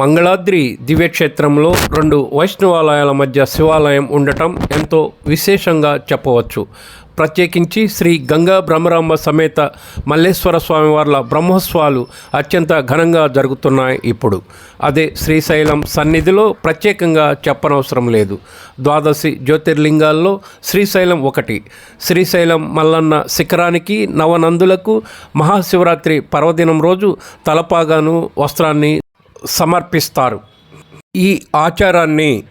మంగళాద్రి దివ్యక్షేత్రంలో రెండు వైష్ణవాలయాల మధ్య శివాలయం ఉండటం ఎంతో విశేషంగా చెప్పవచ్చు. ప్రత్యేకించి శ్రీ గంగా బ్రహ్మరాంబ సమేత మల్లేశ్వర స్వామివార్ల బ్రహ్మోత్సవాలు అత్యంత ఘనంగా జరుగుతున్నాయి ఇప్పుడు. అదే శ్రీశైలం సన్నిధిలో ప్రత్యేకంగా చెప్పనవసరం లేదు. ద్వాదశి జ్యోతిర్లింగాల్లో శ్రీశైలం ఒకటి. శ్రీశైలం మల్లన్న శిఖరానికి నవనందులకు మహాశివరాత్రి పర్వదినం రోజు తలపాగాను వస్త్రాన్ని సమర్పిస్తారు. ఈ ఆచారాన్ని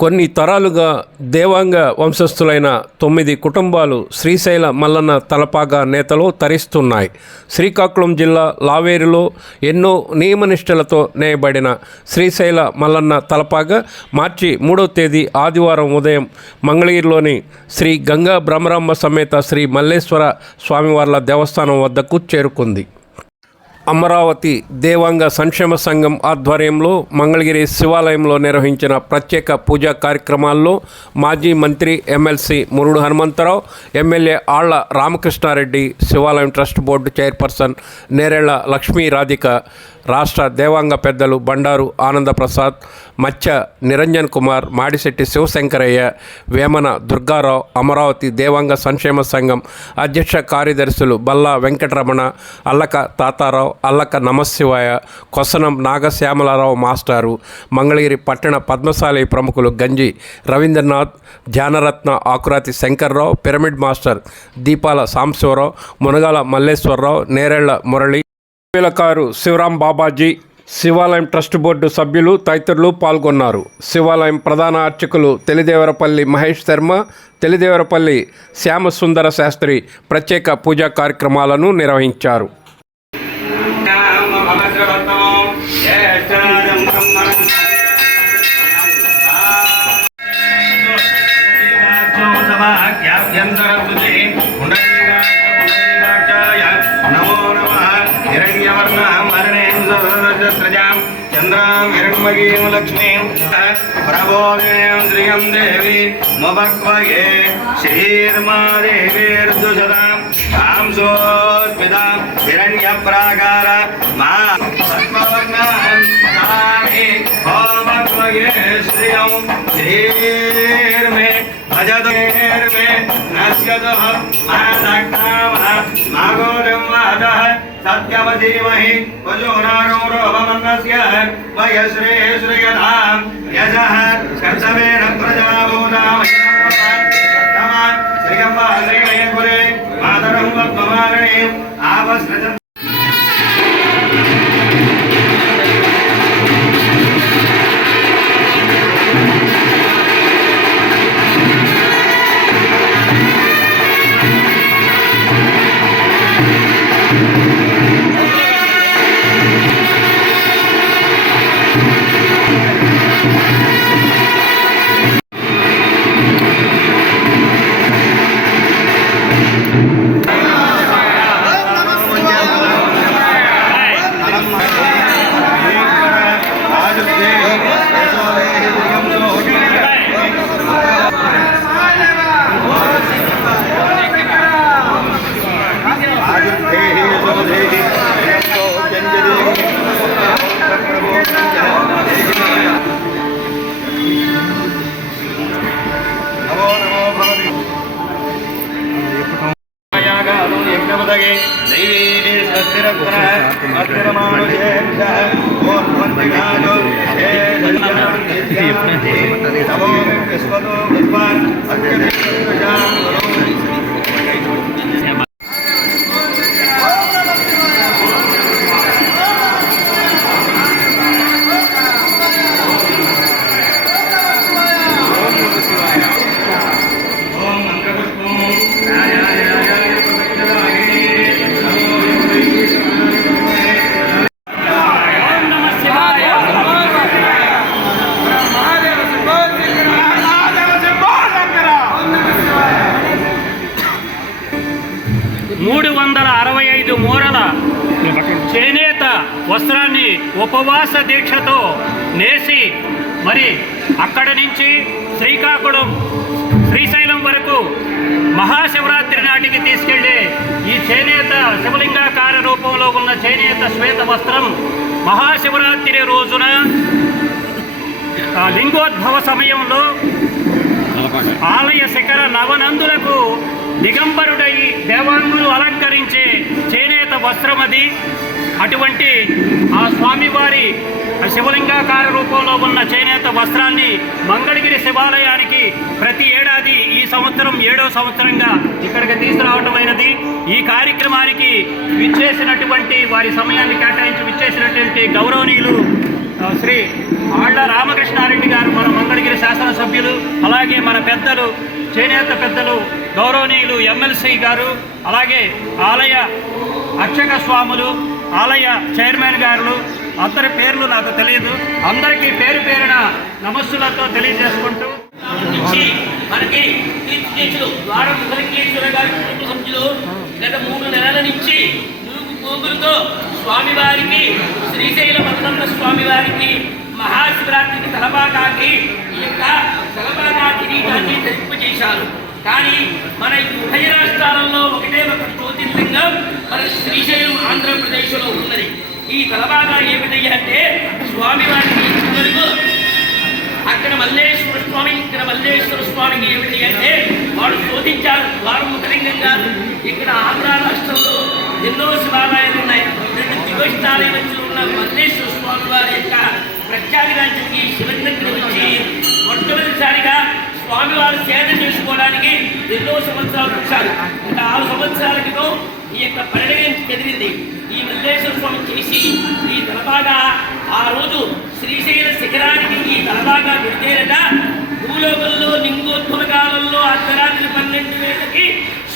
కొన్ని తరాలుగా దేవాంగ వంశస్థులైన తొమ్మిది కుటుంబాలు శ్రీశైల మల్లన్న తలపాగా నేతలో తరిస్తున్నాయి. శ్రీకాకుళం జిల్లా లావేరులో ఎన్నో నియమనిష్టలతో నేయబడిన శ్రీశైల మల్లన్న తలపాగా మార్చి మూడో తేదీ ఆదివారం ఉదయం మంగళగిరిలోని శ్రీ గంగా బ్రహ్మరాంబ సమేత శ్రీ మల్లేశ్వర స్వామివార్ల దేవస్థానం వద్దకు చేరుకుంది. అమరావతి దేవాంగ సంక్షేమ సంఘం ఆధ్వర్యంలో మంగళగిరి శివాలయంలో నిర్వహించిన ప్రత్యేక పూజా కార్యక్రమాల్లో మాజీ మంత్రి ఎమ్మెల్సీ మురుడు Hanumantharao MLA Alla Ramakrishna Reddy Shivalayam trust board chairperson Nerella Lakshmi Radhika రాష్ట్ర దేవాంగ పెద్దలు బండారు ఆనందప్రసాద్ మచ్చ నిరంజన్ కుమార్ మాడిశెట్టి శివశంకరయ్య వేమన దుర్గారావు అమరావతి దేవాంగ సంక్షేమ సంఘం అధ్యక్ష కార్యదర్శులు బల్లా వెంకటరమణ అల్లక తాతారావు అల్లక నమశివాయ కొసనం నాగశ్యామలారావు మాస్టారు మంగళగిరి పట్టణ పద్మశాలి ప్రముఖులు గంజి రవీంద్రనాథ్ ధ్యానరత్న ఆకురాతి శంకర్రావు పిరమిడ్ మాస్టర్ దీపాల సాంశివరావు మునగాల మల్లేశ్వరరావు నేరేళ్ళ మురళి వేలకారు శివరాం బాబాజీ శివాలయం ట్రస్ట్ బోర్డు సభ్యులు తదితరులు పాల్గొన్నారు. శివాలయం ప్రధాన అర్చకులు తెలిదేవరపల్లి మహేష్ శర్మ తెలిదేవరపల్లి శ్యామసుందర శాస్త్రి ప్రత్యేక పూజా కార్యక్రమాలను నిర్వహించారు. वक्वये श्रीर्मरिवीर्दुषदां तां सोऽर्पितां हिरण्यप्राकार मा। श्रीर्मे भजदेर्मे सत्यवधीमहि वजो नारो आवासृतम् ఉపవాస దీక్షతో నేసి మరి అక్కడ నుంచి శ్రీకాకుళం శ్రీశైలం వరకు మహాశివరాత్రి నాటికి తీసుకెళ్ళి ఈ చేనేత శివలింగాకార రూపంలో ఉన్న చేనేత శ్వేత వస్త్రం మహాశివరాత్రి రోజున లింగోద్భవ సమయంలో ఆలయ శిఖర నవనందులకు దిగంబరుడై దేవాంగులు అలంకరించే చే చేనేత వస్త్రం అది. అటువంటి ఆ స్వామివారి శివలింగాకార రూపంలో ఉన్న చేనేత వస్త్రాన్ని మంగళగిరి శివాలయానికి ప్రతి ఏడాది ఈ సంవత్సరం ఏడో సంవత్సరంగా ఇక్కడికి తీసుకురావటమైనది ఈ కార్యక్రమానికి విచ్చేసినటువంటి వారి సమయాన్ని కేటాయించి విచ్చేసినటువంటి గౌరవనీయులు శ్రీ ఆళ్ళ రామకృష్ణారెడ్డి గారు మన మంగళగిరి శాసనసభ్యులు అలాగే మన పెద్దలు చేనేత పెద్దలు గౌరవనీయులు ఎమ్మెల్సీ గారు అలాగే ఆలయ అర్చక స్వాములు ఆలయ చైర్మన్ గారులు అందరి పేర్లు నాకు తెలియదు. అందరికీ పేరు పేరున నమస్సులతో తెలియజేసుకుంటూ. నుంచి మనకి సభ్యులు గత మూడు నెలల నుంచి నూగు స్వామివారికి శ్రీశైల మల్లన్న స్వామివారికి మహాశివరాత్రికి తలపాకాకి ఈ యొక్క తలబాటా కిరీటాన్ని ధరింపజేశారు కానీ మన ఉభయ రాష్ట్రాలలో ఒకటే ఒక జ్యోతిర్లింగం మన శ్రీశైలం ఆంధ్రప్రదేశ్లో ఉన్నది. ఈ తలబాగా ఏమిటి అంటే స్వామివారికి ఇదివరకు అక్కడ మల్లేశ్వర స్వామి ఇక్కడ మల్లేశ్వర స్వామికి ఏమిటి అంటే వాడు శోధించారు. వారు ముఖలింగంగా ఇక్కడ ఆంధ్ర రాష్ట్రంలో ఎన్నో శివాలయాలు ఉన్నాయి. రెండు దివష్టాలయ మధ్యలో ఉన్న మల్లేశ్వర స్వామి వారి యొక్క ప్రఖ్యాతి రాజ్యానికి శివలింగం వచ్చి మొట్టమొదటిసారిగా స్వామివారు సేద చేసుకోవడానికి ఎన్నో సంవత్సరాలు వచ్చారు గత ఆరు సంవత్సరాల క్రితం ఈ యొక్క పరిణయం చెదిరింది. ఈ మల్లేశ్వర స్వామి చేసి ఈ తలబాగా ఆ రోజు శ్రీశైల శిఖరానికి ఈ తలబాగా విడితేరట భూలోకంలో లింగోద్భవ కాలంలో అర్ధరాత్రి పన్నెండు వేలకి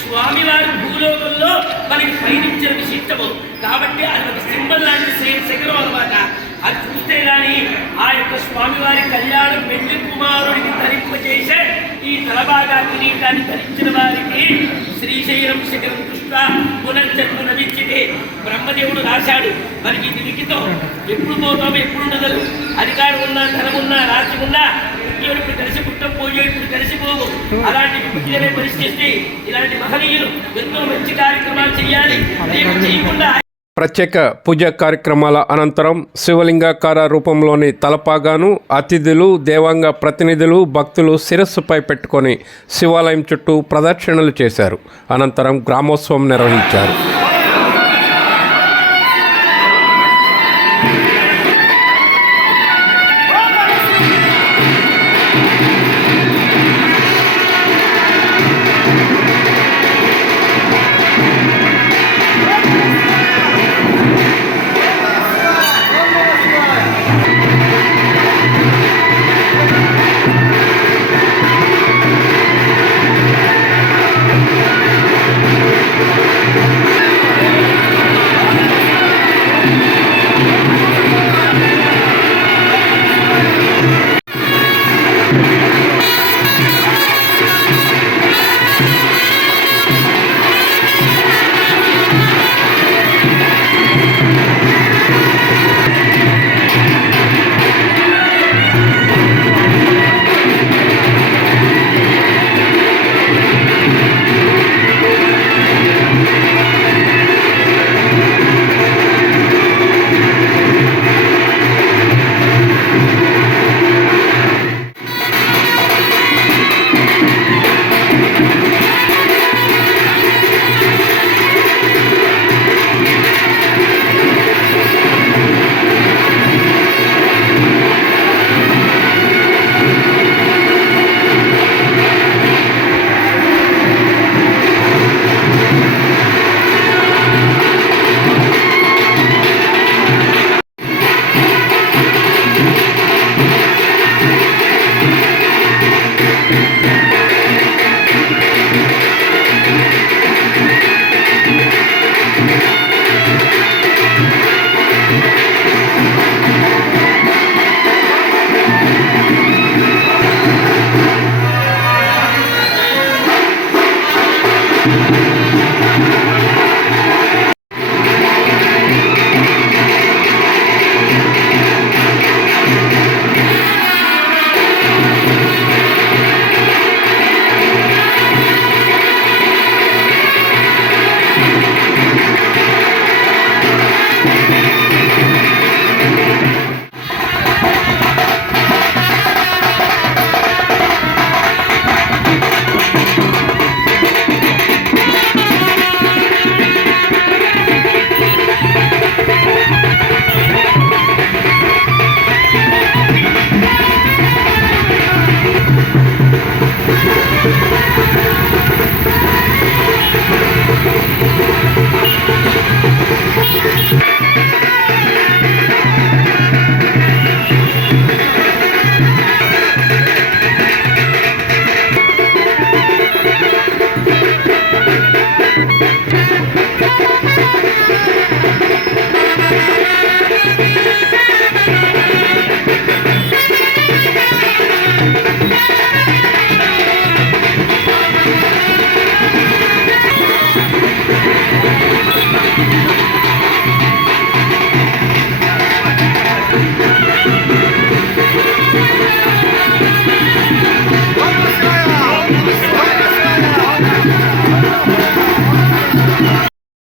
స్వామివారి భూలోకంలో మనకి పయనించిన విశిష్టము. కాబట్టి అది ఒక సింబల్ లాంటి శి- శిఖరం అనమాట అది గాని ఆ యొక్క స్వామివారి కళ్యాణం పెళ్ళి కుమారుడికి ధరింపజేసే ఈ తలబాగా కిరీటాన్ని ధరించిన వారికి శ్రీశైలం శిఖరం దృష్ట పునర్జన్మ నవిచ్చితే బ్రహ్మదేవుడు రాశాడు. మనకి ఇది లిఖితం. ఎప్పుడు పోతాం ఎప్పుడు ఉండదు. అధికారం ఉన్నా ధనం ఉన్నా రాజ్యం ఉన్నా ఇప్పుడు కలిసి పుట్టం పోయేప్పుడు కలిసిపోవు. అలాంటి పుట్టిన పరిస్థితి ఇలాంటి మహనీయులు ఎంతో మంచి కార్యక్రమాలు చేయాలి. చేయకుండా ప్రత్యేక పూజా కార్యక్రమాల అనంతరం శివలింగాకార రూపంలోని తలపాగాను అతిథులు దేవాంగ ప్రతినిధులు భక్తులు శిరస్సుపై పెట్టుకొని శివాలయం చుట్టూ ప్రదక్షిణలు చేశారు. అనంతరం గ్రామోత్సవం నిర్వహించారు.